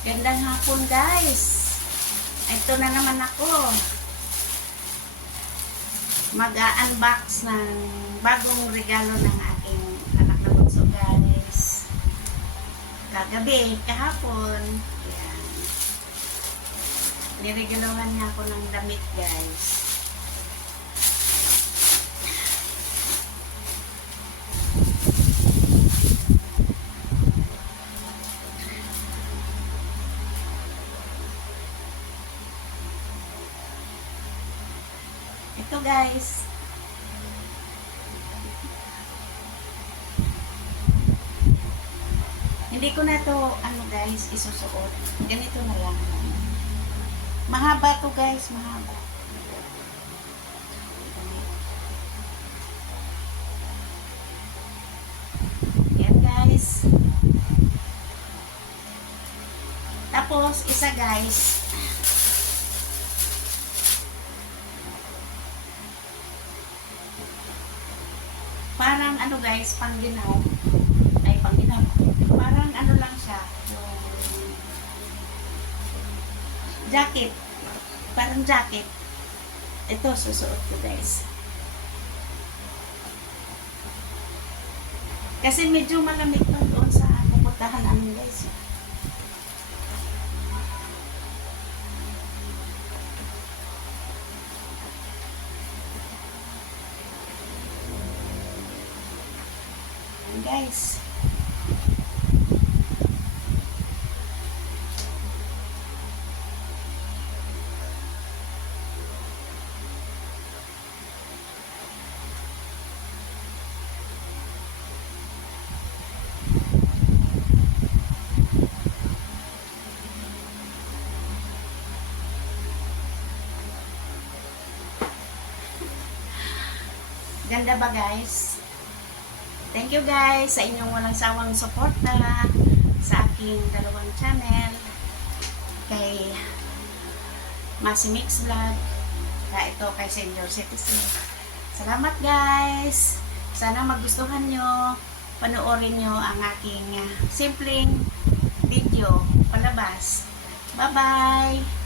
Gandang hapon guys. Ito na naman ako. Mag-unbox ng bagong regalo ng aking anak na bunso guys. Kagabi, kahapon. Yan. Niregalohan niya ako ng damit guys. Ito guys. Hindi ko na to guys isusuot. Ganito na lang. Mahaba to guys, mahaba. Yan guys. Tapos isa guys. Parang guys, pangginaw. Ay, pangginaw. Parang lang siya. Yung jacket. Parang jacket. Ito, susuot ko guys. Kasi medyo malamig pa doon sa pupuntahan namin guys. Guys. Ganda ba guys? Thank you guys sa inyong walang sawang suporta sa aking dalawang channel. Kay Masimix Vlog. Ito kay Senior Citizen. Salamat guys. Sana magustuhan nyo. Panoorin nyo ang aking simpleng video palabas. Bye bye!